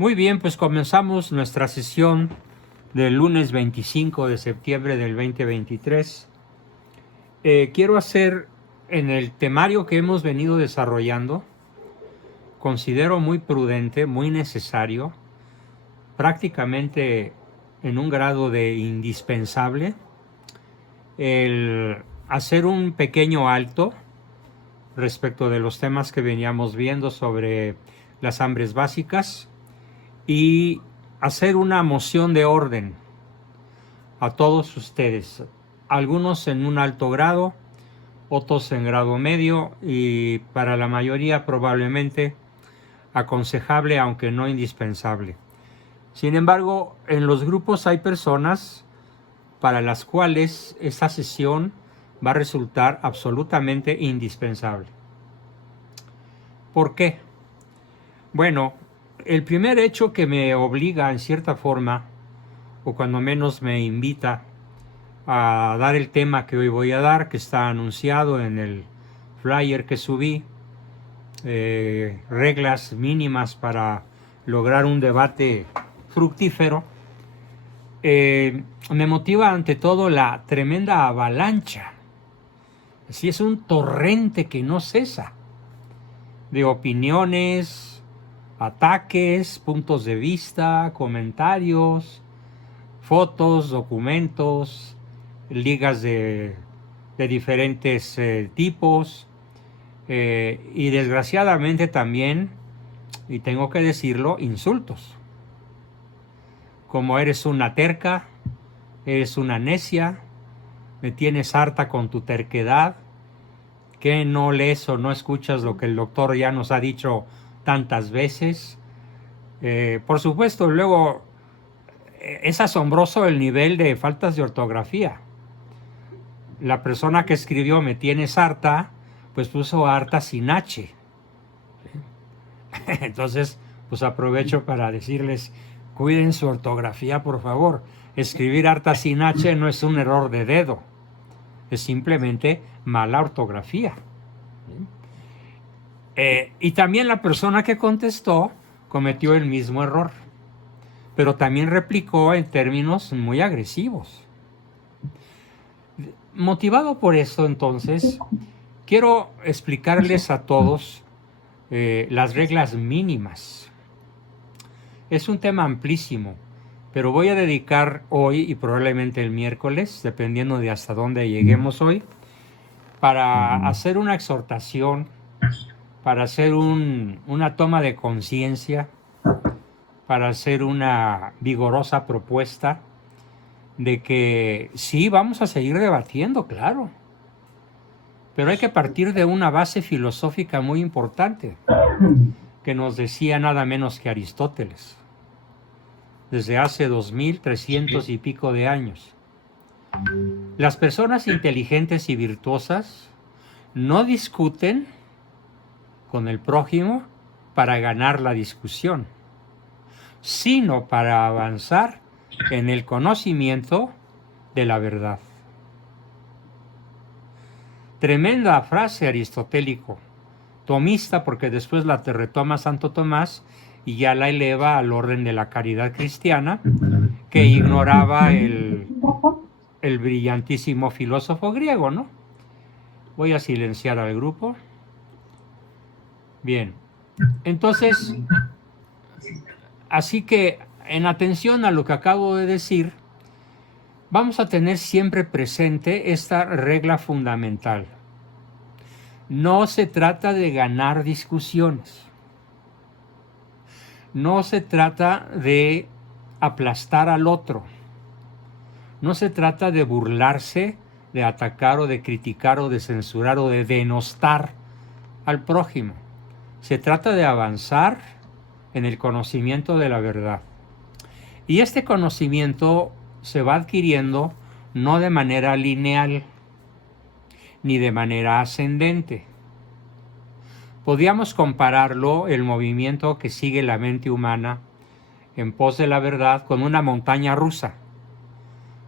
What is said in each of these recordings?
Muy bien, pues comenzamos nuestra sesión del lunes 25 de septiembre del 2023. Quiero hacer en el temario que hemos venido desarrollando, considero muy prudente, muy necesario, prácticamente en un grado de indispensable, el hacer un pequeño alto respecto de los temas que veníamos viendo sobre las hambres básicas y hacer una moción de orden a todos ustedes, algunos en un alto grado, otros en grado medio y para la mayoría probablemente aconsejable aunque no indispensable. Sin embargo, en los grupos hay personas para las cuales esta sesión va a resultar absolutamente indispensable. ¿Por qué? Bueno, el primer hecho que me obliga en cierta forma, o cuando menos me invita a dar el tema que hoy voy a dar, que está anunciado en el flyer que subí, reglas mínimas para lograr un debate fructífero, me motiva ante todo la tremenda avalancha. Así es un torrente que no cesa de opiniones, ataques, puntos de vista, comentarios, fotos, documentos, ligas de diferentes tipos y desgraciadamente también, y tengo que decirlo, insultos. Como eres una terca, eres una necia, me tienes harta con tu terquedad, que no lees o no escuchas lo que el doctor ya nos ha dicho tantas veces. Por supuesto, luego es asombroso el nivel de faltas de ortografía. La persona que escribió me tienes harta, pues puso harta sin H. Entonces, pues aprovecho para decirles, cuiden su ortografía, por favor. Escribir harta sin H no es un error de dedo, es simplemente mala ortografía. Y también la persona que contestó cometió el mismo error, pero también replicó en términos muy agresivos. Motivado por esto, entonces, quiero explicarles a todos las reglas mínimas. Es un tema amplísimo, pero voy a dedicar hoy y probablemente el miércoles, dependiendo de hasta dónde lleguemos hoy, para hacer una exhortación, para hacer una toma de conciencia, para hacer una vigorosa propuesta de que sí, vamos a seguir debatiendo, claro, pero hay que partir de una base filosófica muy importante que nos decía nada menos que Aristóteles, desde hace 2300 y pico de años. Las personas inteligentes y virtuosas no discuten con el prójimo para ganar la discusión, sino para avanzar en el conocimiento de la verdad. Tremenda frase aristotélico, tomista porque después la retoma Santo Tomás y ya la eleva al orden de la caridad cristiana, que ignoraba el brillantísimo filósofo griego, ¿no? Voy a silenciar al grupo. Bien, entonces, así que en atención a lo que acabo de decir, vamos a tener siempre presente esta regla fundamental. No se trata de ganar discusiones. No se trata de aplastar al otro. No se trata de burlarse, de atacar o de criticar o de censurar o de denostar al prójimo. Se trata de avanzar en el conocimiento de la verdad. Y este conocimiento se va adquiriendo no de manera lineal ni de manera ascendente. Podríamos compararlo, el movimiento que sigue la mente humana en pos de la verdad, con una montaña rusa,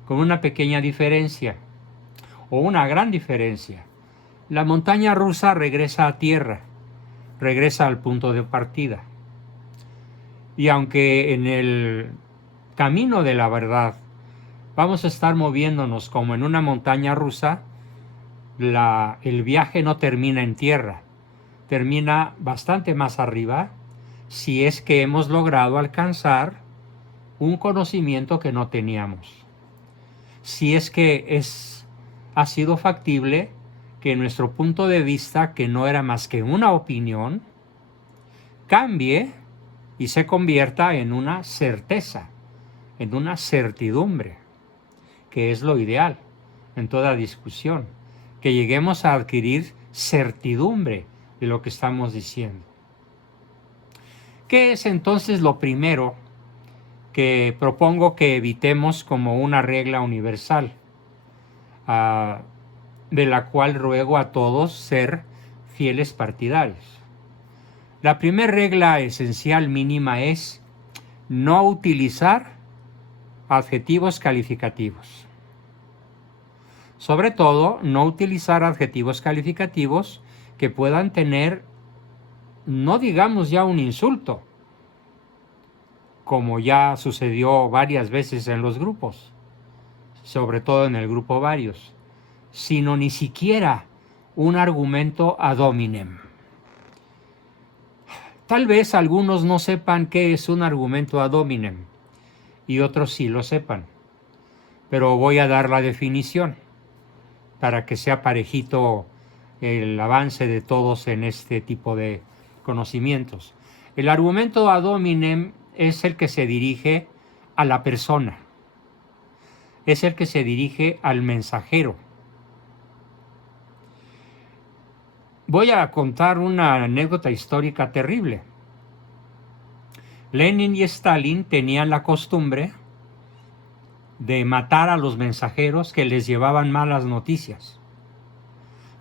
con una pequeña diferencia o una gran diferencia. La montaña rusa regresa a tierra, regresa al punto de partida. Y aunque en el camino de la verdad vamos a estar moviéndonos como en una montaña rusa, el viaje no termina en tierra, termina bastante más arriba si es que hemos logrado alcanzar un conocimiento que no teníamos. Si es que ha sido factible que nuestro punto de vista, que no era más que una opinión, cambie y se convierta en una certeza, en una certidumbre, que es lo ideal en toda discusión, que lleguemos a adquirir certidumbre de lo que estamos diciendo. ¿Qué es entonces lo primero que propongo que evitemos como una regla universal, de la cual ruego a todos ser fieles partidarios? La primera regla esencial mínima es no utilizar adjetivos calificativos. Sobre todo, no utilizar adjetivos calificativos que puedan tener, no digamos ya un insulto, como ya sucedió varias veces en los grupos, sobre todo en el grupo varios, sino ni siquiera un argumento ad hominem. Tal vez algunos no sepan qué es un argumento ad hominem y otros sí lo sepan, pero voy a dar la definición para que sea parejito el avance de todos en este tipo de conocimientos. El argumento ad hominem es el que se dirige a la persona, es el que se dirige al mensajero. Voy a contar una anécdota histórica terrible. Lenin y Stalin tenían la costumbre de matar a los mensajeros que les llevaban malas noticias.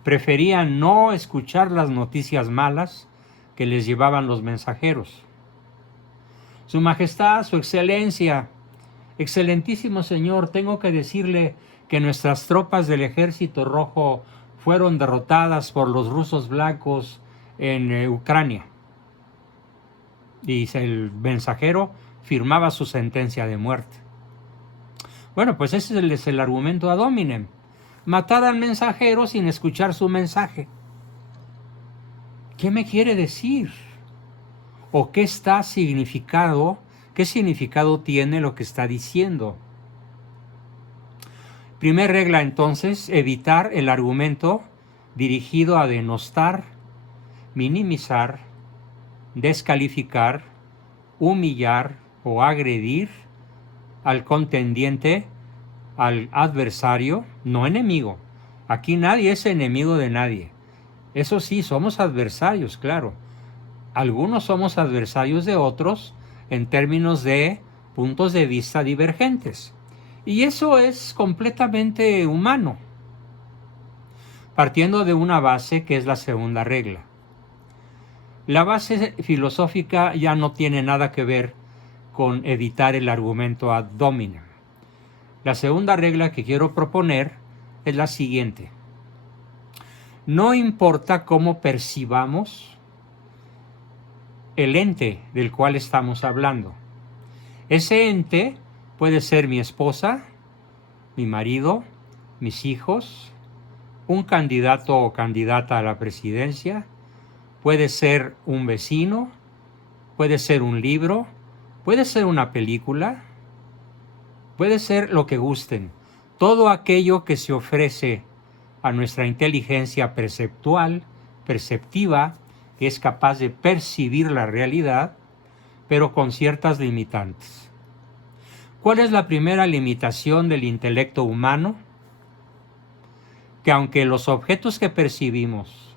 Preferían no escuchar las noticias malas que les llevaban los mensajeros. Su Majestad, Su Excelencia, Excelentísimo Señor, tengo que decirle que nuestras tropas del Ejército Rojo fueron derrotadas por los rusos blancos en Ucrania. Y el mensajero firmaba su sentencia de muerte. Bueno, pues ese es el argumento ad hominem. Matar al mensajero sin escuchar su mensaje. ¿Qué me quiere decir? ¿O qué significado tiene lo que está diciendo? Primer regla entonces, evitar el argumento dirigido a denostar, minimizar, descalificar, humillar o agredir al contendiente, al adversario, no enemigo. Aquí nadie es enemigo de nadie. Eso sí, somos adversarios, claro. Algunos somos adversarios de otros en términos de puntos de vista divergentes. Y eso es completamente humano, partiendo de una base que es la segunda regla. La base filosófica ya no tiene nada que ver con evitar el argumento ad hominem. La segunda regla que quiero proponer es la siguiente. No importa cómo percibamos el ente del cual estamos hablando. Ese ente puede ser mi esposa, mi marido, mis hijos, un candidato o candidata a la presidencia, puede ser un vecino, puede ser un libro, puede ser una película, puede ser lo que gusten. Todo aquello que se ofrece a nuestra inteligencia perceptual, perceptiva, que es capaz de percibir la realidad, pero con ciertas limitantes. ¿Cuál es la primera limitación del intelecto humano? Que aunque los objetos que percibimos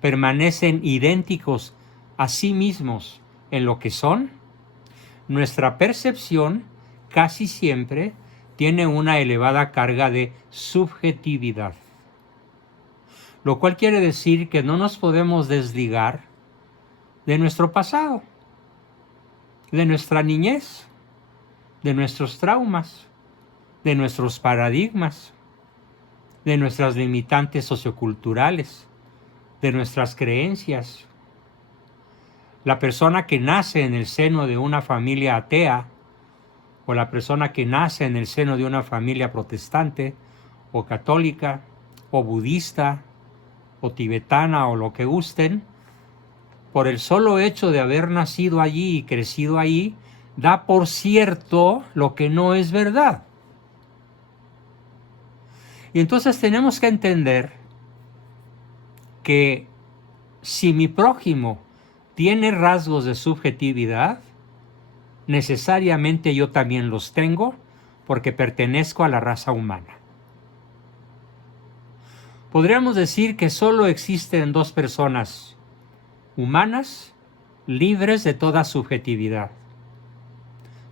permanecen idénticos a sí mismos en lo que son, nuestra percepción casi siempre tiene una elevada carga de subjetividad. Lo cual quiere decir que no nos podemos desligar de nuestro pasado, de nuestra niñez, de nuestros traumas, de nuestros paradigmas, de nuestras limitantes socioculturales, de nuestras creencias. La persona que nace en el seno de una familia atea, o la persona que nace en el seno de una familia protestante, o católica, o budista, o tibetana, o lo que gusten, por el solo hecho de haber nacido allí y crecido allí, da por cierto lo que no es verdad. Y entonces tenemos que entender que si mi prójimo tiene rasgos de subjetividad, necesariamente yo también los tengo porque pertenezco a la raza humana. Podríamos decir que solo existen dos personas humanas libres de toda subjetividad.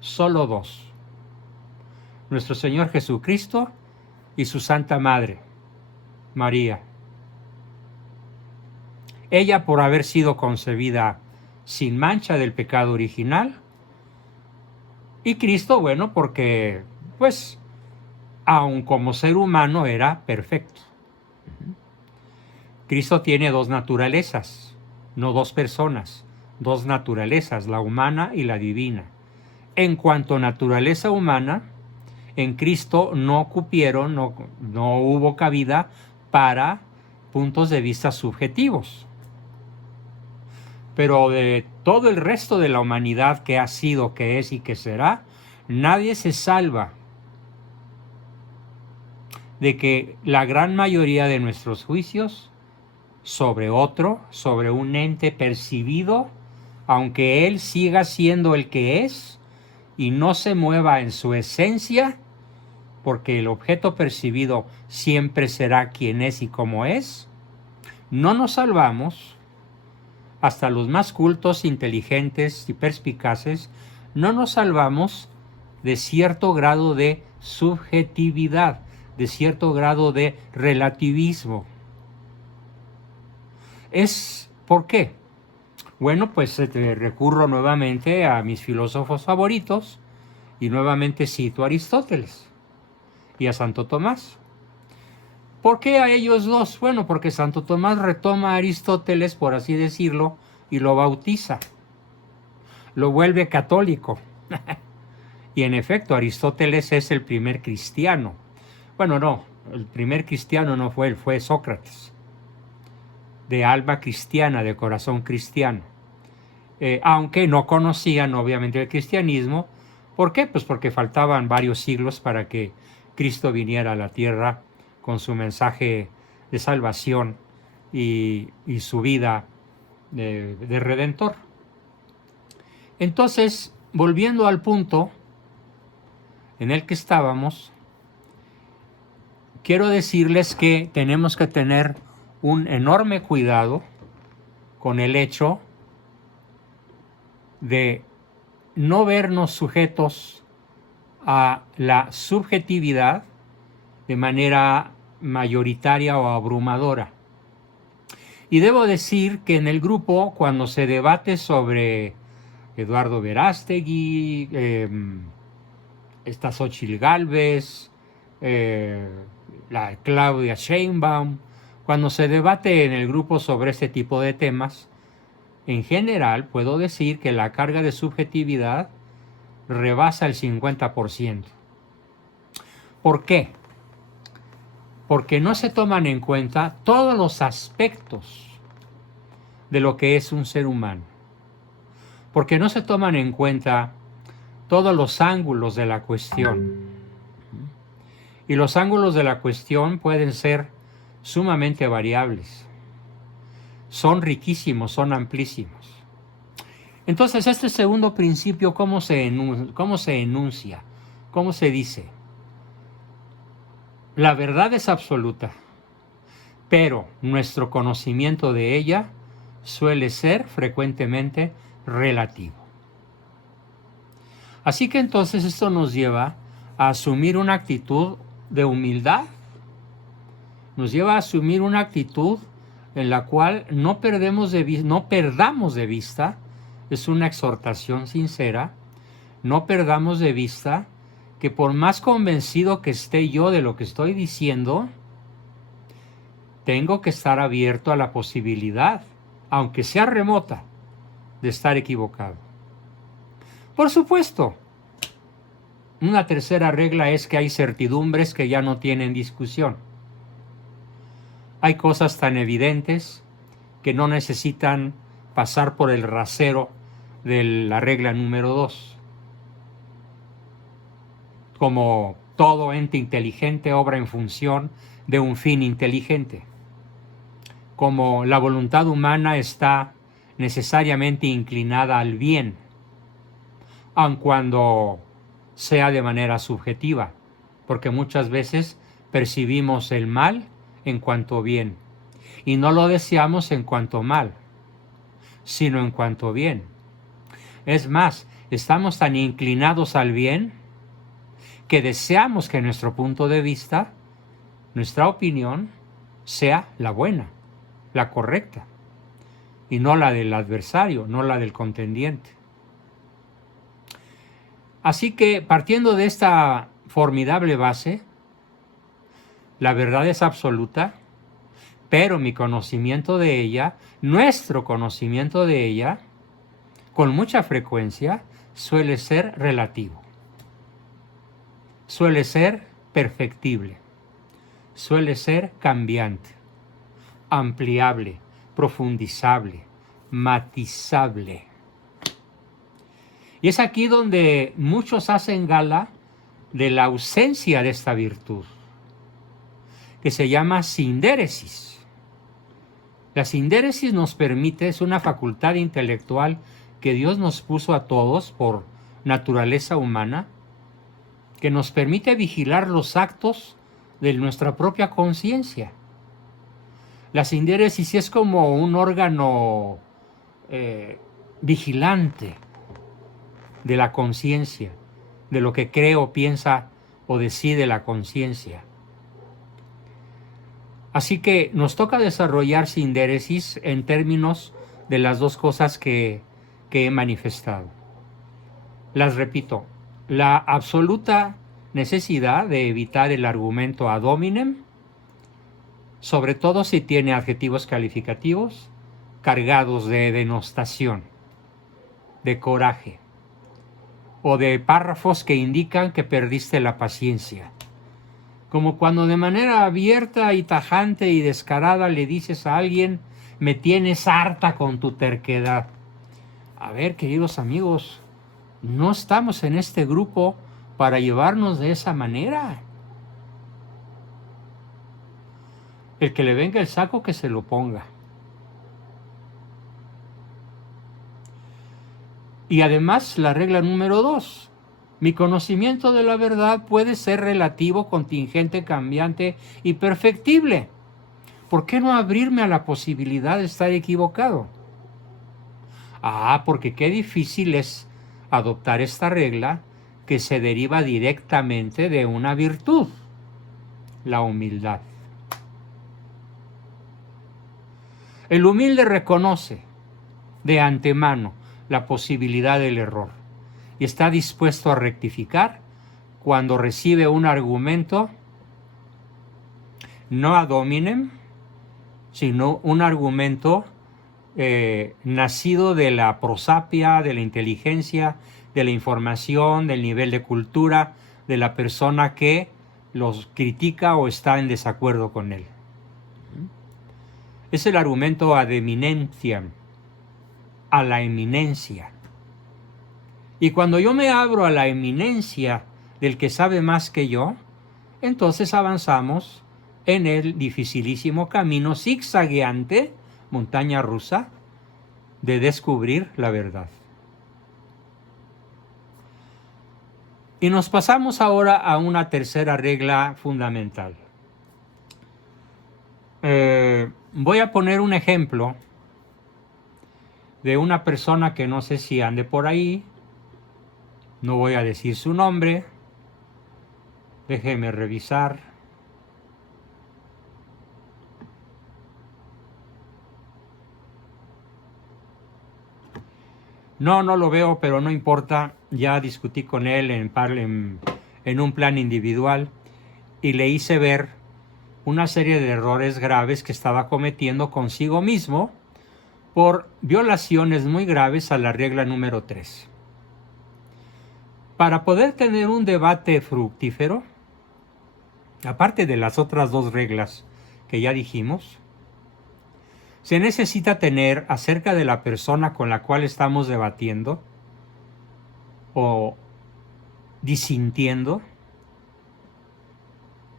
Solo dos. Nuestro Señor Jesucristo y su Santa Madre, María. Ella por haber sido concebida sin mancha del pecado original, y Cristo, bueno, porque, pues, aun como ser humano era perfecto. Cristo tiene dos naturalezas, no dos personas, dos naturalezas, la humana y la divina. En cuanto a naturaleza humana, en Cristo no cupieron, no hubo cabida para puntos de vista subjetivos. Pero de todo el resto de la humanidad que ha sido, que es y que será, nadie se salva de que la gran mayoría de nuestros juicios sobre otro, sobre un ente percibido, aunque él siga siendo el que es y no se mueva en su esencia, porque el objeto percibido siempre será quien es y como es, no nos salvamos. Hasta los más cultos, inteligentes y perspicaces, no nos salvamos de cierto grado de subjetividad, de cierto grado de relativismo. ¿Por qué? Bueno, pues recurro nuevamente a mis filósofos favoritos y nuevamente cito a Aristóteles y a Santo Tomás. ¿Por qué a ellos dos? Bueno, porque Santo Tomás retoma a Aristóteles, por así decirlo, y lo bautiza. Lo vuelve católico. Y en efecto, Aristóteles es el primer cristiano. Bueno, no, el primer cristiano no fue él, fue Sócrates. De alma cristiana, de corazón cristiano. Aunque no conocían obviamente el cristianismo. ¿Por qué? Pues porque faltaban varios siglos para que Cristo viniera a la tierra con su mensaje de salvación y su vida de redentor. Entonces, volviendo al punto en el que estábamos, quiero decirles que tenemos que tener un enorme cuidado con el hecho de no vernos sujetos a la subjetividad de manera mayoritaria o abrumadora. Y debo decir que en el grupo, cuando se debate sobre Eduardo Verástegui, esta Xóchitl Gálvez, la Claudia Sheinbaum, cuando se debate en el grupo sobre este tipo de temas, en general puedo decir que la carga de subjetividad rebasa el 50%. ¿Por qué? Porque no se toman en cuenta todos los aspectos de lo que es un ser humano. Porque no se toman en cuenta todos los ángulos de la cuestión. Y los ángulos de la cuestión pueden ser sumamente variables. Son riquísimos, son amplísimos. Entonces, este segundo principio, ¿cómo se enuncia? ¿Cómo se dice? La verdad es absoluta, pero nuestro conocimiento de ella suele ser frecuentemente relativo. Así que entonces esto nos lleva a asumir una actitud de humildad, nos lleva a asumir una actitud en la cual no perdamos de vista, es una exhortación sincera, no perdamos de vista que por más convencido que esté yo de lo que estoy diciendo, tengo que estar abierto a la posibilidad, aunque sea remota, de estar equivocado. Por supuesto, una tercera regla es que hay certidumbres que ya no tienen discusión. Hay cosas tan evidentes que no necesitan pasar por el rasero de la regla número 2. Como todo ente inteligente obra en función de un fin inteligente. Como la voluntad humana está necesariamente inclinada al bien, aun cuando sea de manera subjetiva, porque muchas veces percibimos el mal en cuanto bien, y no lo deseamos en cuanto mal, sino en cuanto bien. Es más, estamos tan inclinados al bien que deseamos que nuestro punto de vista, nuestra opinión, sea la buena, la correcta, y no la del adversario, no la del contendiente. Así que, partiendo de esta formidable base, la verdad es absoluta, pero mi conocimiento de ella, nuestro conocimiento de ella, con mucha frecuencia, suele ser relativo. Suele ser perfectible. Suele ser cambiante, ampliable, profundizable, matizable. Y es aquí donde muchos hacen gala de la ausencia de esta virtud, que se llama sindéresis. La sindéresis nos permite, es una facultad intelectual que Dios nos puso a todos por naturaleza humana, que nos permite vigilar los actos de nuestra propia conciencia. La sindéresis es como un órgano vigilante de la conciencia, de lo que cree o piensa o decide la conciencia. Así que nos toca desarrollar sindéresis en términos de las dos cosas que he manifestado. Las repito, la absoluta necesidad de evitar el argumento ad hominem, sobre todo si tiene adjetivos calificativos cargados de denostación, de coraje, o de párrafos que indican que perdiste la paciencia. Como cuando de manera abierta y tajante y descarada le dices a alguien, me tienes harta con tu terquedad. A ver, queridos amigos, no estamos en este grupo para llevarnos de esa manera. El que le venga el saco, que se lo ponga. Y además, la regla número 2. Mi conocimiento de la verdad puede ser relativo, contingente, cambiante y perfectible. ¿Por qué no abrirme a la posibilidad de estar equivocado? Porque qué difícil es adoptar esta regla que se deriva directamente de una virtud, la humildad. El humilde reconoce de antemano la posibilidad del error y está dispuesto a rectificar cuando recibe un argumento no ad hominem, sino un argumento nacido de la prosapia, de la inteligencia, de la información, del nivel de cultura de la persona que los critica o está en desacuerdo con él. Es el argumento ad eminentiam, a la eminencia. Y cuando yo me abro a la eminencia del que sabe más que yo, entonces avanzamos en el dificilísimo camino zigzagueante, montaña rusa, de descubrir la verdad. Y nos pasamos ahora a una tercera regla fundamental. Voy a poner un ejemplo de una persona que no sé si ande por ahí. No voy a decir su nombre. Déjeme revisar. No lo veo, pero no importa. Ya discutí con él en un plan individual y le hice ver una serie de errores graves que estaba cometiendo consigo mismo por violaciones muy graves a la regla número 3. Para poder tener un debate fructífero, aparte de las otras 2 reglas que ya dijimos, se necesita tener acerca de la persona con la cual estamos debatiendo o disintiendo,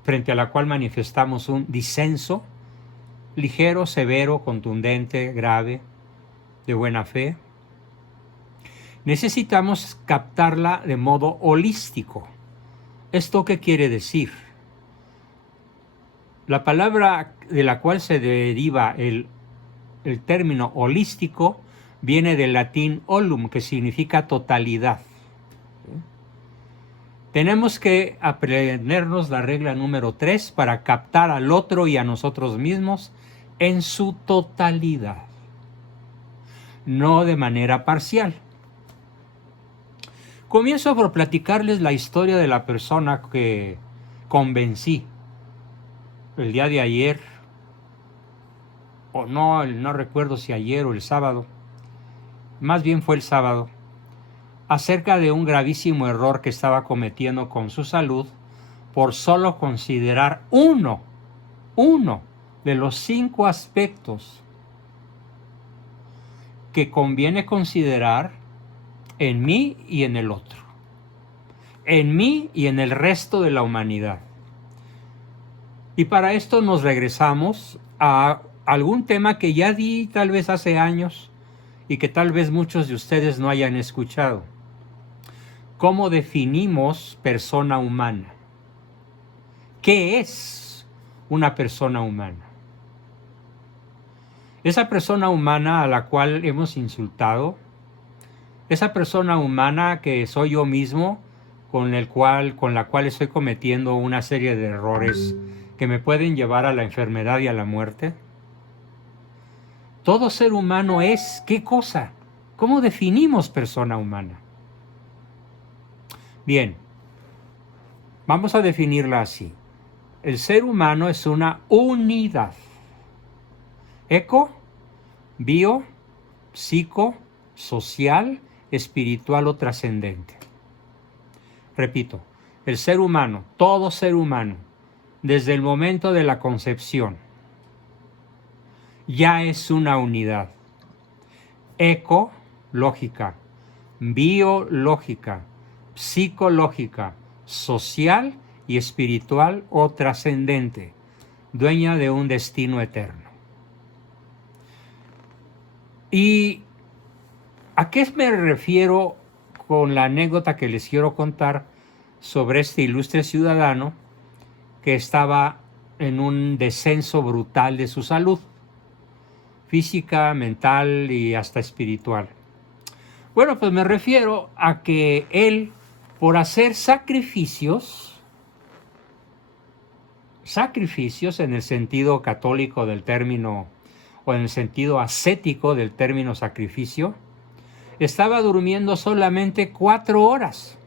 frente a la cual manifestamos un disenso ligero, severo, contundente, grave, de buena fe. Necesitamos captarla de modo holístico. ¿Esto qué quiere decir? La palabra de la cual se deriva el término holístico viene del latín holum, que significa totalidad. Tenemos que aprendernos la regla número 3 para captar al otro y a nosotros mismos en su totalidad, no de manera parcial. Comienzo por platicarles la historia de la persona que convencí el día de ayer, o no recuerdo si ayer o el sábado, más bien fue el sábado, acerca de un gravísimo error que estaba cometiendo con su salud por solo considerar uno de los 5 aspectos que conviene considerar en mí y en el otro, en mí y en el resto de la humanidad. Y para esto nos regresamos a algún tema que ya di tal vez hace años y que tal vez muchos de ustedes no hayan escuchado. ¿Cómo definimos persona humana? ¿Qué es una persona humana? Esa persona humana a la cual hemos insultado, esa persona humana que soy yo mismo, con la cual estoy cometiendo una serie de errores que me pueden llevar a la enfermedad y a la muerte. Todo ser humano es, ¿qué cosa? ¿Cómo definimos persona humana? Bien, vamos a definirla así. El ser humano es una unidad. Eco, bio, psico, social, espiritual o trascendente. Repito, el ser humano, todo ser humano, desde el momento de la concepción, ya es una unidad. Eco, lógica, biológica, psicológica, social y espiritual o trascendente, dueña de un destino eterno. ¿Y a qué me refiero con la anécdota que les quiero contar sobre este ilustre ciudadano que estaba en un descenso brutal de su salud, física, mental y hasta espiritual? Bueno, pues me refiero a que él, por hacer sacrificios en el sentido católico del término, o en el sentido ascético del término sacrificio, estaba durmiendo solamente 4 horas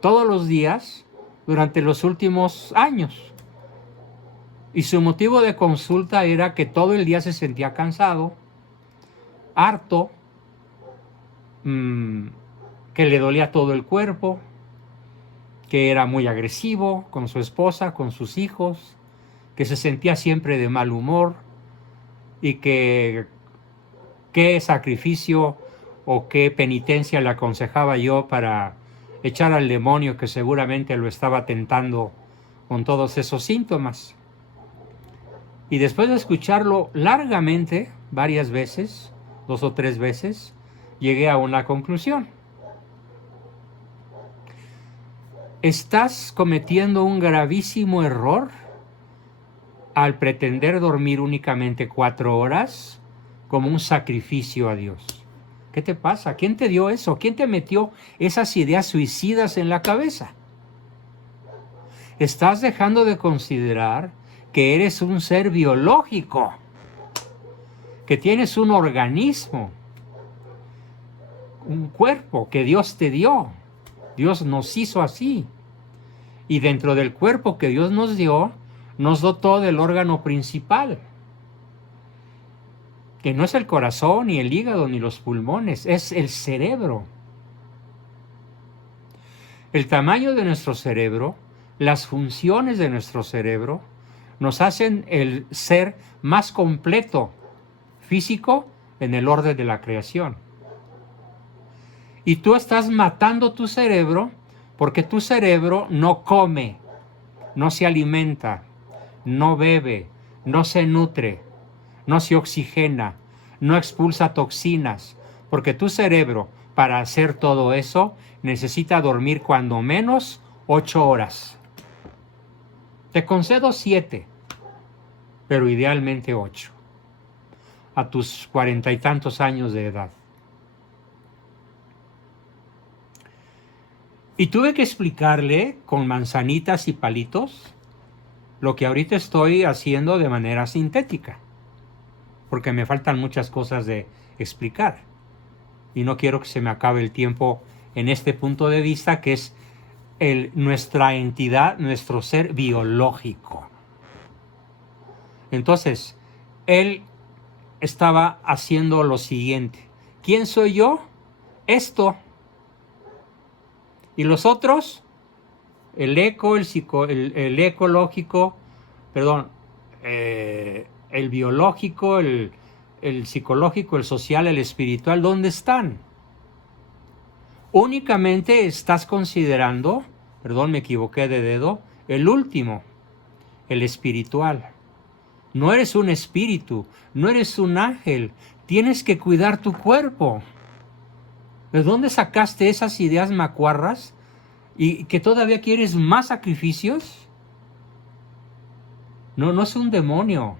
todos los días durante los últimos años. Y su motivo de consulta era que todo el día se sentía cansado, harto, que le dolía todo el cuerpo, que era muy agresivo con su esposa, con sus hijos, que se sentía siempre de mal humor y que qué sacrificio o qué penitencia le aconsejaba yo para echar al demonio que seguramente lo estaba tentando con todos esos síntomas. Y después de escucharlo largamente, varias veces, 2 o 3 veces, llegué a una conclusión. Estás cometiendo un gravísimo error al pretender dormir únicamente 4 horas como un sacrificio a Dios. ¿Qué te pasa? ¿Quién te dio eso? ¿Quién te metió esas ideas suicidas en la cabeza? Estás dejando de considerar que eres un ser biológico, que tienes un organismo, un cuerpo que Dios te dio. Dios nos hizo así. Y dentro del cuerpo que Dios nos dio, nos dotó del órgano principal, que no es el corazón, ni el hígado, ni los pulmones, es el cerebro. El tamaño de nuestro cerebro, las funciones de nuestro cerebro, nos hacen el ser más completo físico en el orden de la creación. Y tú estás matando tu cerebro porque tu cerebro no come, no se alimenta, no bebe, no se nutre, no se oxigena, no expulsa toxinas, porque tu cerebro, para hacer todo eso, necesita dormir cuando menos 8 horas. Te concedo 7, pero idealmente 8, a tus 40 y tantos años de edad. Y tuve que explicarle con manzanitas y palitos lo que ahorita estoy haciendo de manera sintética, porque me faltan muchas cosas de explicar. Y no quiero que se me acabe el tiempo en este punto de vista, que es nuestra entidad, nuestro ser biológico. Entonces, él estaba haciendo lo siguiente. ¿Quién soy yo? Esto. Y los otros, el ecológico, perdón, el biológico, el psicológico, el social, el espiritual, ¿dónde están? Únicamente estás considerando, perdón, me equivoqué de dedo, el último, el espiritual. No eres un espíritu, no eres un ángel, tienes que cuidar tu cuerpo. ¿De dónde sacaste esas ideas macuarras y que todavía quieres más sacrificios? No es un demonio.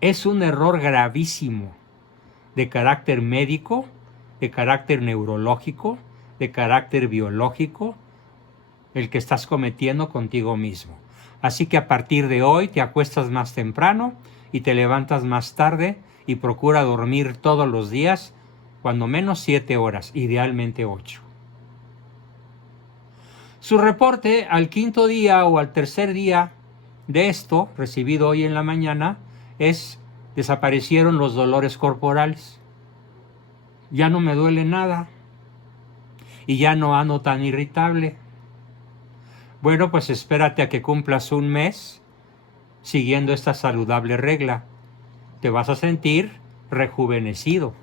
Es un error gravísimo de carácter médico, de carácter neurológico, de carácter biológico, el que estás cometiendo contigo mismo. Así que a partir de hoy te acuestas más temprano y te levantas más tarde y procura dormir todos los días, cuando menos 7 horas, idealmente 8. Su reporte al 5.º día o al 3.er día de esto, recibido hoy en la mañana, es: desaparecieron los dolores corporales. Ya no me duele nada y ya no ando tan irritable. Bueno, pues espérate a que cumplas un mes siguiendo esta saludable regla. Te vas a sentir rejuvenecido,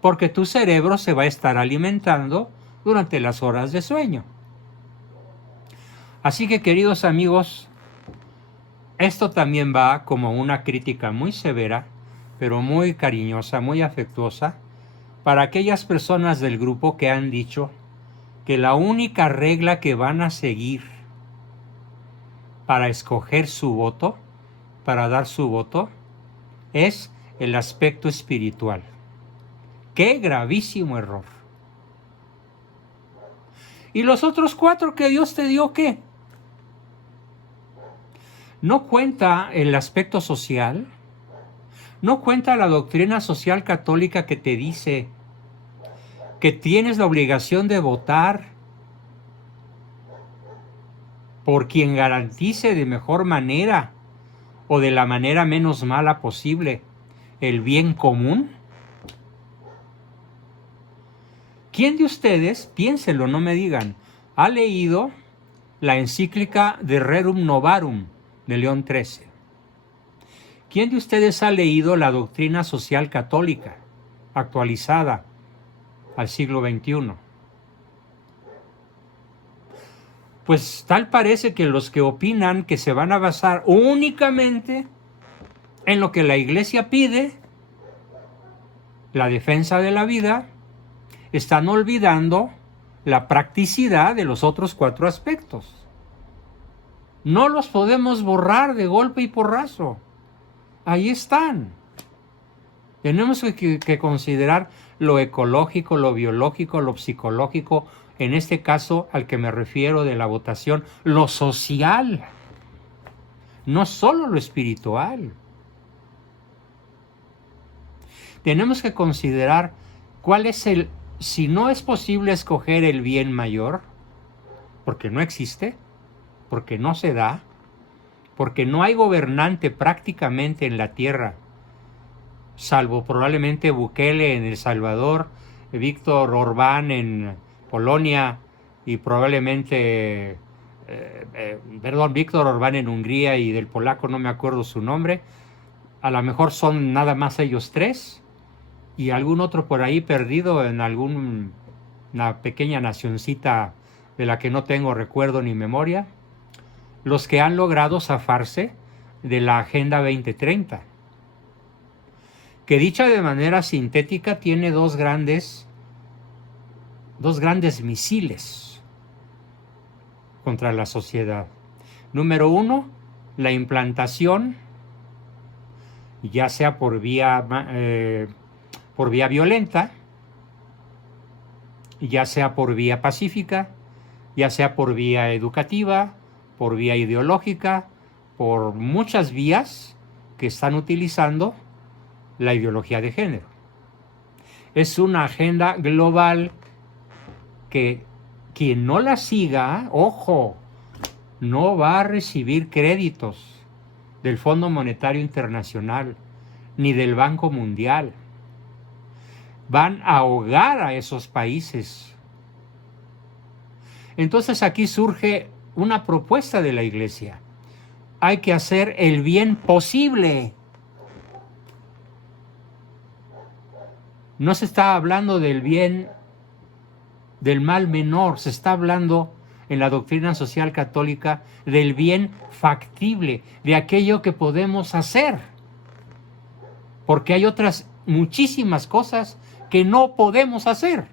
porque tu cerebro se va a estar alimentando durante las horas de sueño. Así que, queridos amigos, esto también va como una crítica muy severa, pero muy cariñosa, muy afectuosa, para aquellas personas del grupo que han dicho que la única regla que van a seguir para escoger su voto, para dar su voto, es el aspecto espiritual. ¡Qué gravísimo error! ¿Y los otros 4 que Dios te dio qué? ¿No cuenta el aspecto social? ¿No cuenta la doctrina social católica que te dice que tienes la obligación de votar por quien garantice de mejor manera o de la manera menos mala posible el bien común? ¿Quién de ustedes, piénsenlo, no me digan, ha leído la encíclica de Rerum Novarum de León XIII? ¿Quién de ustedes ha leído la doctrina social católica actualizada al siglo XXI? Pues tal parece que los que opinan que se van a basar únicamente en lo que la Iglesia pide, la defensa de la vida, están olvidando la practicidad de los otros 4 aspectos. No los podemos borrar de golpe y porrazo. Ahí están. Tenemos que considerar lo ecológico, lo biológico, lo psicológico, en este caso al que me refiero de la votación, lo social, no solo lo espiritual. Tenemos que considerar cuál es si no es posible escoger el bien mayor, porque no existe, porque no se da, porque no hay gobernante prácticamente en la tierra, salvo probablemente Bukele en El Salvador, Víctor Orbán en Polonia y probablemente, Víctor Orbán en Hungría, y del polaco no me acuerdo su nombre. A lo mejor son nada más ellos tres y algún otro por ahí perdido en alguna pequeña nacioncita de la que no tengo recuerdo ni memoria, los que han logrado zafarse de la Agenda 2030, que dicha de manera sintética tiene dos grandes misiles contra la sociedad. Número uno, la implantación, ya sea por vía violenta, ya sea por vía pacífica, ya sea por vía educativa, por vía ideológica, por muchas vías que están utilizando la ideología de género. Es una agenda global que quien no la siga, ojo, no va a recibir créditos del Fondo Monetario Internacional ni del Banco Mundial. Van a ahogar a esos países. Entonces aquí surge una propuesta de la Iglesia. Hay que hacer el bien posible. No se está hablando del bien, del mal menor, se está hablando en la doctrina social católica del bien factible, de aquello que podemos hacer. Porque hay otras muchísimas cosas que no podemos hacer.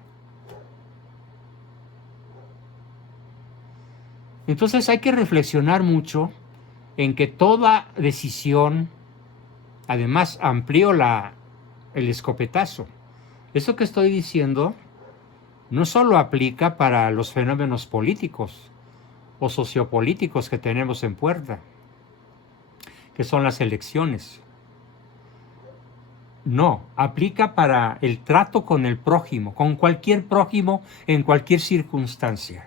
Entonces hay que reflexionar mucho en que toda decisión, además amplío el escopetazo. Eso que estoy diciendo no solo aplica para los fenómenos políticos o sociopolíticos que tenemos en puerta, que son las elecciones. No, aplica para el trato con el prójimo, con cualquier prójimo en cualquier circunstancia.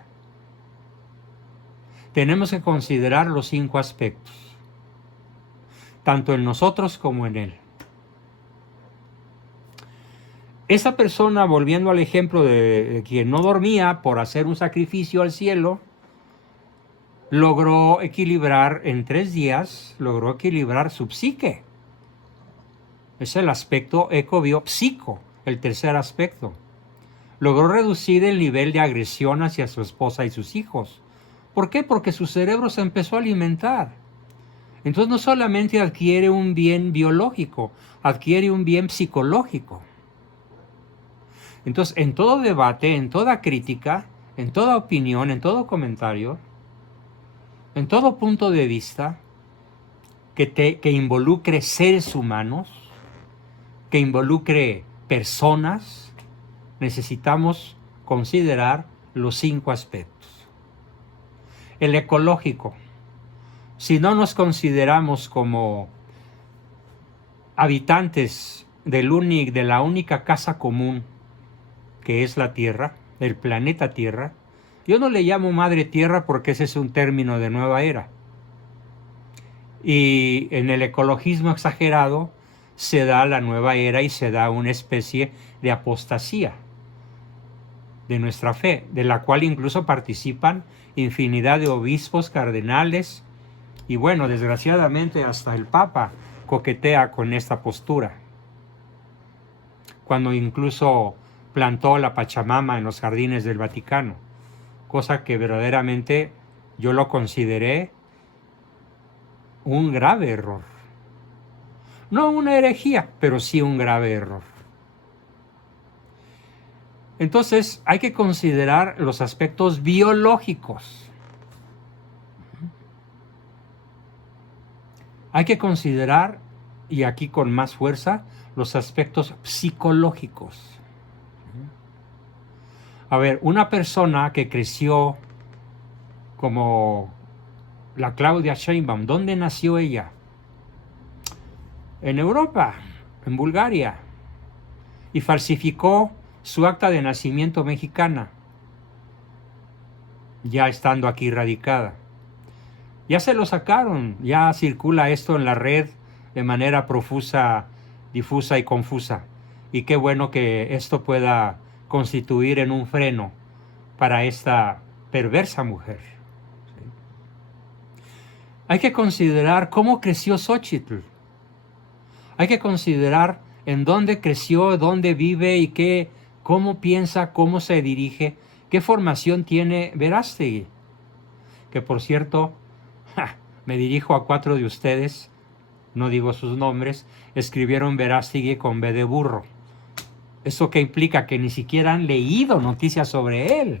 Tenemos que considerar los 5 aspectos, tanto en nosotros como en él. Esa persona, volviendo al ejemplo de quien no dormía por hacer un sacrificio al cielo, logró equilibrar en 3 días, logró equilibrar su psique. Es el aspecto ecobiopsico, el tercer aspecto. Logró reducir el nivel de agresión hacia su esposa y sus hijos. ¿Por qué? Porque su cerebro se empezó a alimentar. Entonces no solamente adquiere un bien biológico, adquiere un bien psicológico. Entonces, en todo debate, en toda crítica, en toda opinión, en todo comentario, en todo punto de vista que involucre seres humanos, que involucre personas, necesitamos considerar los 5 aspectos. El ecológico. Si no nos consideramos como habitantes de la única casa común que es la Tierra, el planeta Tierra, yo no le llamo Madre Tierra porque ese es un término de nueva era. Y en el ecologismo exagerado se da la nueva era y se da una especie de apostasía de nuestra fe, de la cual incluso participan infinidad de obispos, cardenales, y bueno, desgraciadamente hasta el Papa coquetea con esta postura. Cuando incluso plantó la Pachamama en los jardines del Vaticano, cosa que verdaderamente yo lo consideré un grave error. No una herejía, pero sí un grave error. Entonces hay que considerar los aspectos biológicos. Hay que considerar, y aquí con más fuerza, los aspectos psicológicos. A ver, una persona que creció como la Claudia Sheinbaum, ¿dónde nació ella? En Europa, en Bulgaria, y falsificó su acta de nacimiento mexicana, ya estando aquí radicada. Ya se lo sacaron, ya circula esto en la red de manera profusa, difusa y confusa. Y qué bueno que esto pueda constituir en un freno para esta perversa mujer. ¿Sí? Hay que considerar cómo creció Xóchitl. Hay que considerar en dónde creció, dónde vive y cómo piensa, cómo se dirige, qué formación tiene Verástegui. Que por cierto, me dirijo a 4 de ustedes, no digo sus nombres, escribieron Verástegui con B de burro. ¿Eso qué implica? Que ni siquiera han leído noticias sobre él.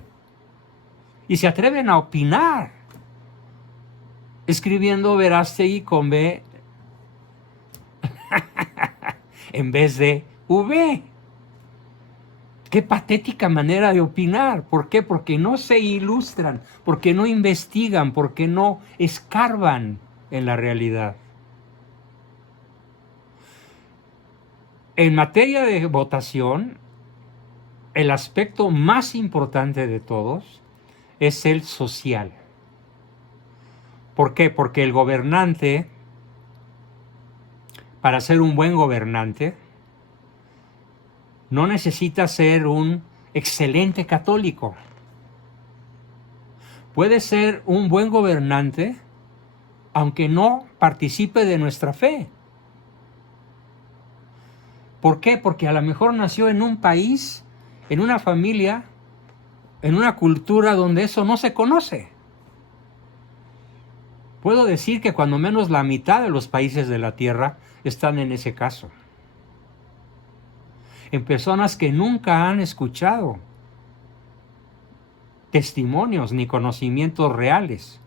Y se atreven a opinar, escribiendo Verástegui con B en vez de V. Qué patética manera de opinar. ¿Por qué? Porque no se ilustran, porque no investigan, porque no escarban en la realidad. En materia de votación, el aspecto más importante de todos es el social. ¿Por qué? Porque el gobernante, para ser un buen gobernante, no necesita ser un excelente católico. Puede ser un buen gobernante aunque no participe de nuestra fe. ¿Por qué? Porque a lo mejor nació en un país, en una familia, en una cultura donde eso no se conoce. Puedo decir que cuando menos la mitad de los países de la Tierra están en ese caso. En personas que nunca han escuchado testimonios ni conocimientos reales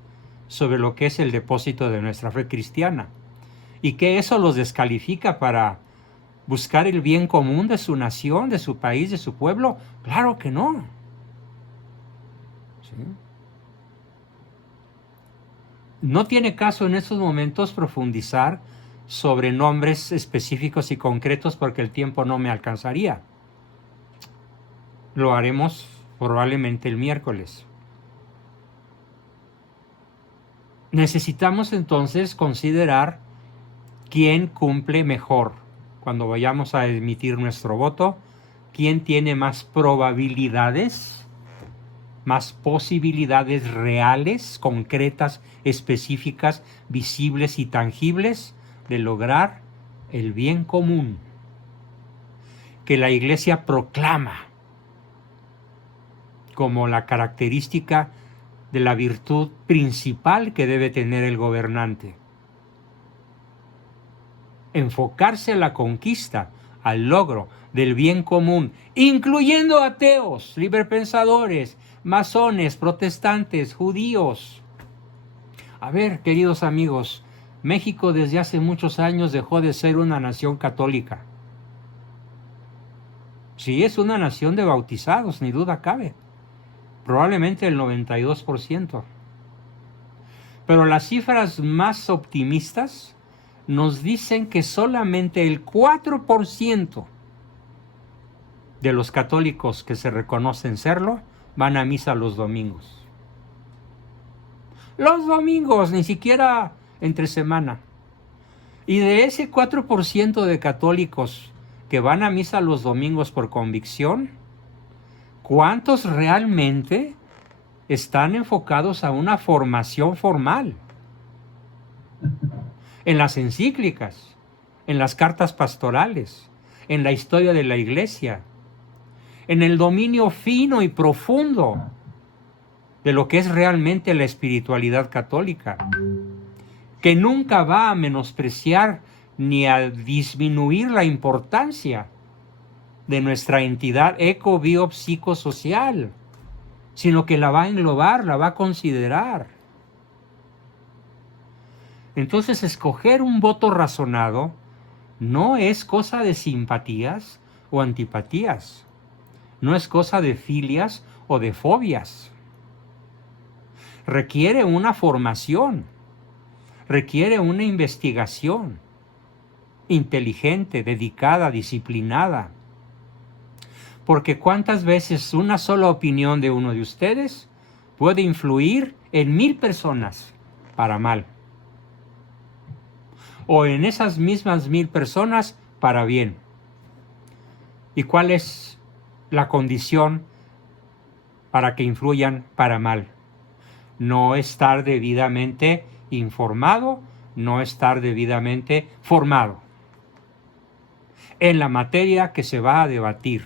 sobre lo que es el depósito de nuestra fe cristiana. Y que eso los descalifica para buscar el bien común de su nación, de su país, de su pueblo. Claro que no. ¿Sí? No tiene caso en estos momentos profundizar sobre nombres específicos y concretos porque el tiempo no me alcanzaría. Lo haremos probablemente el miércoles. Necesitamos entonces considerar quién cumple mejor cuando vayamos a emitir nuestro voto, quién tiene más probabilidades, más posibilidades reales, concretas, específicas, visibles y tangibles de lograr el bien común que la Iglesia proclama como la característica de la virtud principal que debe tener el gobernante. Enfocarse en la conquista, al logro del bien común, incluyendo ateos, librepensadores, masones, protestantes, judíos. A ver, queridos amigos, México desde hace muchos años dejó de ser una nación católica. Sí, es una nación de bautizados, ni duda cabe. Probablemente el 92%. Pero las cifras más optimistas nos dicen que solamente el 4% de los católicos que se reconocen serlo van a misa los domingos. Los domingos, ni siquiera entre semana. Y de ese 4% de católicos que van a misa los domingos por convicción, ¿cuántos realmente están enfocados a una formación formal? En las encíclicas, en las cartas pastorales, en la historia de la Iglesia, en el dominio fino y profundo de lo que es realmente la espiritualidad católica, que nunca va a menospreciar ni a disminuir la importancia de nuestra entidad eco-bio-psicosocial, sino que la va a englobar, la va a considerar. Entonces, escoger un voto razonado no es cosa de simpatías o antipatías, no es cosa de filias o de fobias. Requiere una formación, requiere una investigación inteligente, dedicada, disciplinada. Porque cuántas veces una sola opinión de uno de ustedes puede influir en 1000 personas para mal. O en esas mismas 1000 personas para bien. ¿Y cuál es la condición para que influyan para mal? No estar debidamente informado, no estar debidamente formado en la materia que se va a debatir,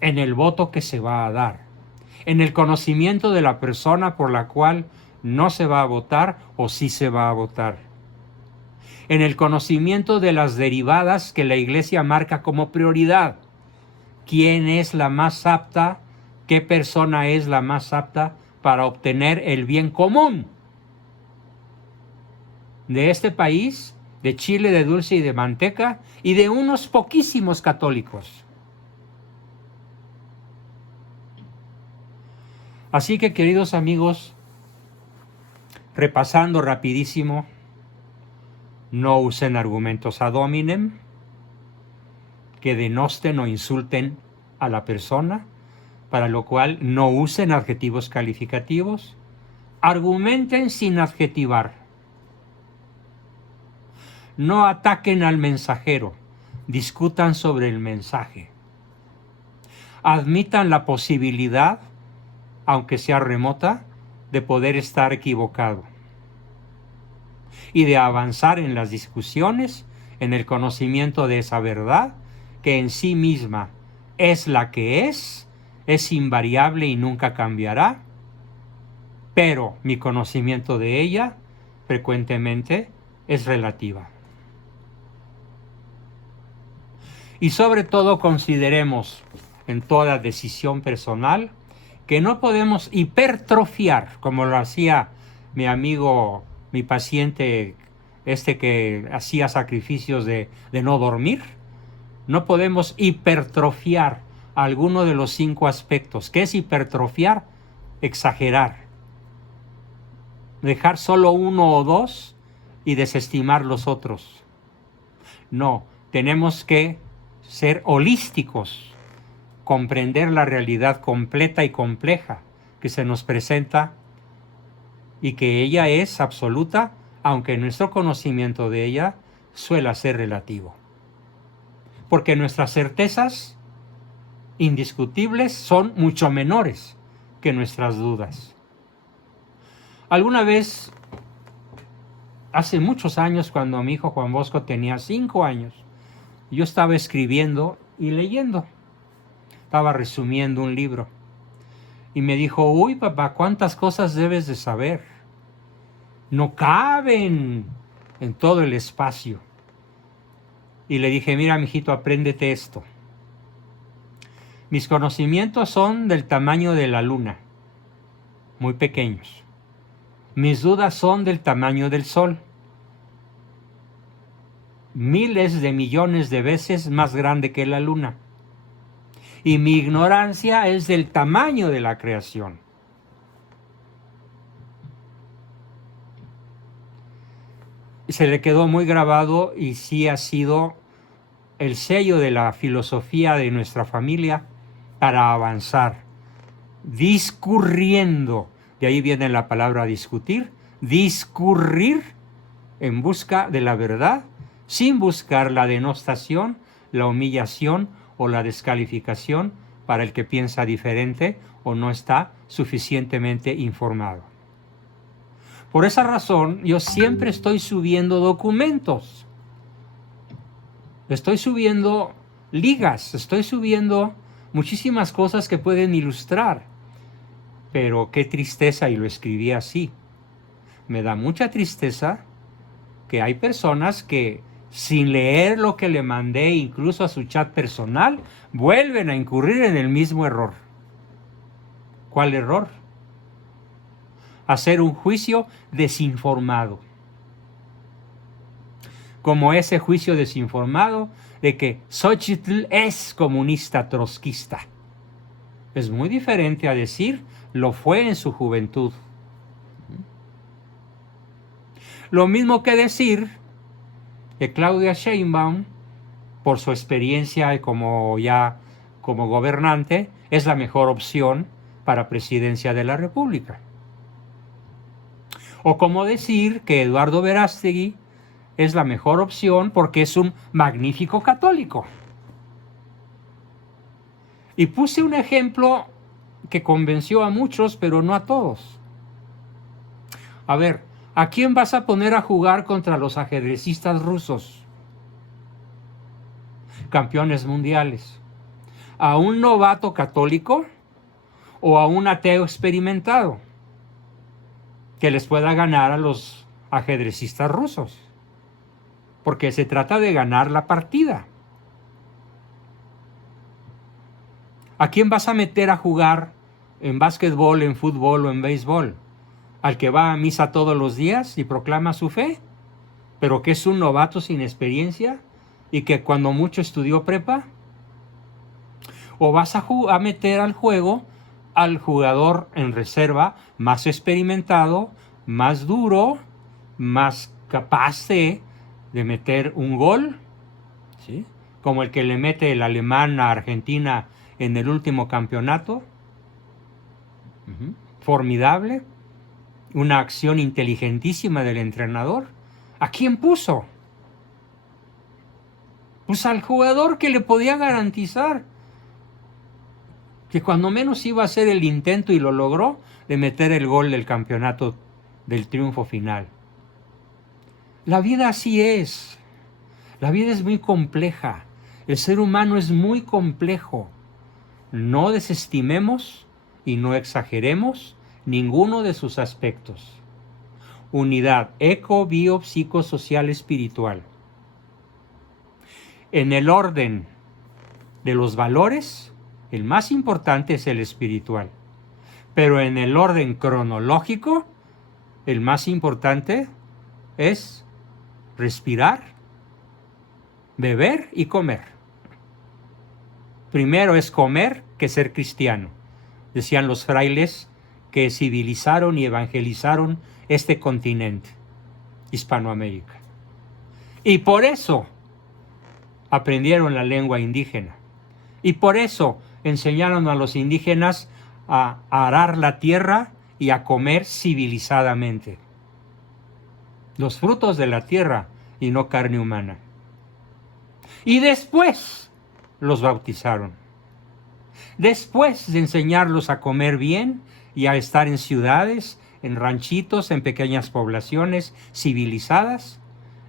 en el voto que se va a dar, en el conocimiento de la persona por la cual no se va a votar o sí se va a votar, en el conocimiento de las derivadas que la Iglesia marca como prioridad. ¿Quién es la más apta? ¿Qué persona es la más apta para obtener el bien común de este país, de Chile, de dulce y de manteca, y de unos poquísimos católicos? Así que, queridos amigos, repasando rapidísimo, no usen argumentos ad hominem que denosten o insulten a la persona, para lo cual no usen adjetivos calificativos. Argumenten sin adjetivar. No ataquen al mensajero, discutan sobre el mensaje. Admitan la posibilidad, aunque sea remota, de poder estar equivocado y de avanzar en las discusiones, en el conocimiento de esa verdad, que en sí misma es la que es invariable y nunca cambiará, pero mi conocimiento de ella frecuentemente es relativa. Y sobre todo consideremos en toda decisión personal que no podemos hipertrofiar, como lo hacía mi amigo, mi paciente, que hacía sacrificios de no dormir. No podemos hipertrofiar alguno de los 5 aspectos. ¿Qué es hipertrofiar? Exagerar. Dejar solo 1 o 2 y desestimar los otros. No, tenemos que ser holísticos, comprender la realidad completa y compleja que se nos presenta y que ella es absoluta, aunque nuestro conocimiento de ella suele ser relativo. Porque nuestras certezas indiscutibles son mucho menores que nuestras dudas. Alguna vez, hace muchos años, cuando mi hijo Juan Bosco tenía 5 años, yo estaba escribiendo y leyendo. Estaba resumiendo un libro. Y me dijo, uy papá, ¿cuántas cosas debes de saber? No caben en todo el espacio. Y le dije, mira, mijito, apréndete esto. Mis conocimientos son del tamaño de la luna, muy pequeños. Mis dudas son del tamaño del sol, miles de millones de veces más grande que la luna. Y mi ignorancia es del tamaño de la creación. Se le quedó muy grabado y sí ha sido el sello de la filosofía de nuestra familia para avanzar, discurriendo. De ahí viene la palabra discutir, discurrir en busca de la verdad, sin buscar la denostación, la humillación o la descalificación para el que piensa diferente o no está suficientemente informado. Por esa razón, yo siempre estoy subiendo documentos. Estoy subiendo ligas, estoy subiendo muchísimas cosas que pueden ilustrar. Pero qué tristeza, y lo escribí así. Me da mucha tristeza que hay personas que, sin leer lo que le mandé, incluso a su chat personal, vuelven a incurrir en el mismo error. ¿Cuál error? Hacer un juicio desinformado. Como ese juicio desinformado de que Xochitl es comunista trotskista. Es muy diferente a decir lo fue en su juventud. Lo mismo que decir que Claudia Sheinbaum, por su experiencia como gobernante, es la mejor opción para presidencia de la República. O como decir que Eduardo Verástegui es la mejor opción porque es un magnífico católico. Y puse un ejemplo que convenció a muchos, pero no a todos. A ver, ¿a quién vas a poner a jugar contra los ajedrecistas rusos? Campeones mundiales. ¿A un novato católico o a un ateo experimentado que les pueda ganar a los ajedrecistas rusos? Porque se trata de ganar la partida. ¿A quién vas a meter a jugar en básquetbol, en fútbol o en béisbol? ¿Al que va a misa todos los días y proclama su fe, pero que es un novato sin experiencia y que cuando mucho estudió prepa? ¿O vas a meter al juego al jugador en reserva más experimentado, más duro, más capaz de meter un gol? ¿Sí? Como el que le mete el alemán a Argentina en el último campeonato. Formidable. Una acción inteligentísima del entrenador. ¿A quién puso? Pues al jugador que le podía garantizar que cuando menos iba a hacer el intento, y lo logró, de meter el gol del campeonato, del triunfo final. La vida así es. La vida es muy compleja. El ser humano es muy complejo. No desestimemos y no exageremos ninguno de sus aspectos. Unidad eco, bio, psicosocial, espiritual. En el orden de los valores, el más importante es el espiritual. Pero en el orden cronológico, el más importante es respirar, beber y comer. Primero es comer que ser cristiano. Decían los frailes que civilizaron y evangelizaron este continente, Hispanoamérica. Y por eso aprendieron la lengua indígena. Y por eso enseñaron a los indígenas a arar la tierra y a comer civilizadamente los frutos de la tierra y no carne humana. Y después los bautizaron. Después de enseñarlos a comer bien y a estar en ciudades, en ranchitos, en pequeñas poblaciones civilizadas,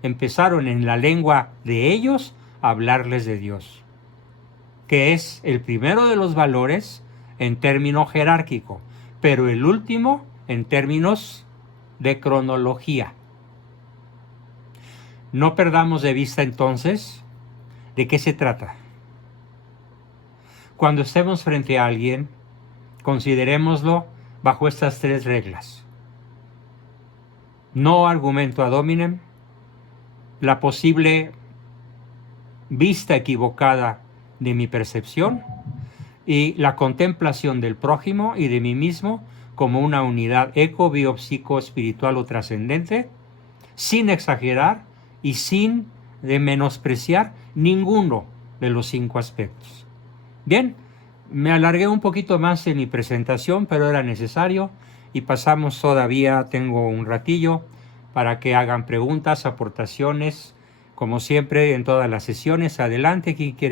empezaron en la lengua de ellos a hablarles de Dios, que es el primero de los valores en término jerárquico, pero el último en términos de cronología. No perdamos de vista entonces de qué se trata. Cuando estemos frente a alguien, considerémoslo bajo estas 3 reglas. No argumento ad hominem, la posible vista equivocada de mi percepción y la contemplación del prójimo y de mí mismo como una unidad eco, bio, psico, espiritual o trascendente, sin exagerar y sin de menospreciar ninguno de los 5 aspectos. Bien, me alargué un poquito más en mi presentación, pero era necesario y pasamos todavía, tengo un ratillo para que hagan preguntas, aportaciones, como siempre en todas las sesiones. Adelante, ¿quién quiere?